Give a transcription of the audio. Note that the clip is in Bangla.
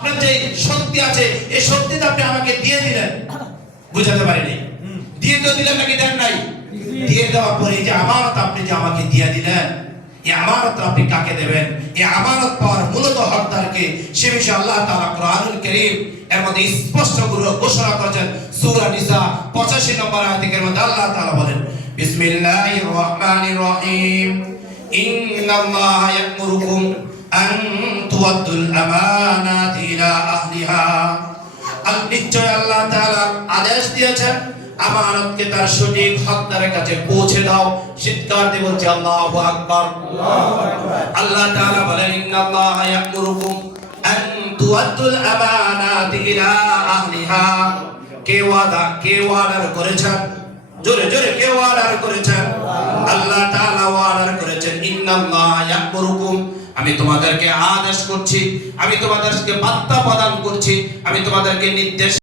আপনার যে শক্তি আছে এই শক্তিটা আপনি আমাকে দিয়ে দিলেন, বুঝাতে পারিনি। দিয়ে তো দিলেন নাকি দেন নাই? দিয়ে দেওয়ার পরে এই যে আমানত আপনি যে আমাকে দিয়ে দিলেন, এই আমানত আপনি কাকে দেবেন? এই আমানত পাওয়ার মূলত হকদারকে, সে বিষয়ে আল্লাহ তাআলা কোরআনুল কারীম এর মধ্যে স্পষ্ট করে ঘোষণা করেছেন। সূরা নিসা 85 নম্বর আয়াতের মধ্যে আল্লাহ তাআলা বলেন, বিসমিল্লাহির রহমানির রহিম, ইন্নাল্লাহা ইয়া'মুরুকুম আন তুআদ্দুল আমানাতি ইলা আহলিহা। নিশ্চয় আল্লাহ তাআলা আদেশ দিয়েছেন আমানতকে তার সঠিক হকদারের কাছে পৌঁছে দাও। চিৎকার দিয়ে বলছে আল্লাহু আকবার। আল্লাহ তাআলা বলেন, ইন্নাল্লাহা ইয়া'মুরুকুম আন তুআদ্দুল আমানাতি ইলা আহলিহা। কে ওয়াদার করেছেন? জোরে জোরে কে ওয়াদার করেছেন? আল্লাহ তাআলা ওয়াদার করেছেন, ইন্নাল্লাহা ইয়া'মুরুকুম, আমি তোমাদেরকে আদেশ করছি, আমি তোমাদেরকে বার্তা প্রদান করছি, আমি তোমাদেরকে নির্দেশ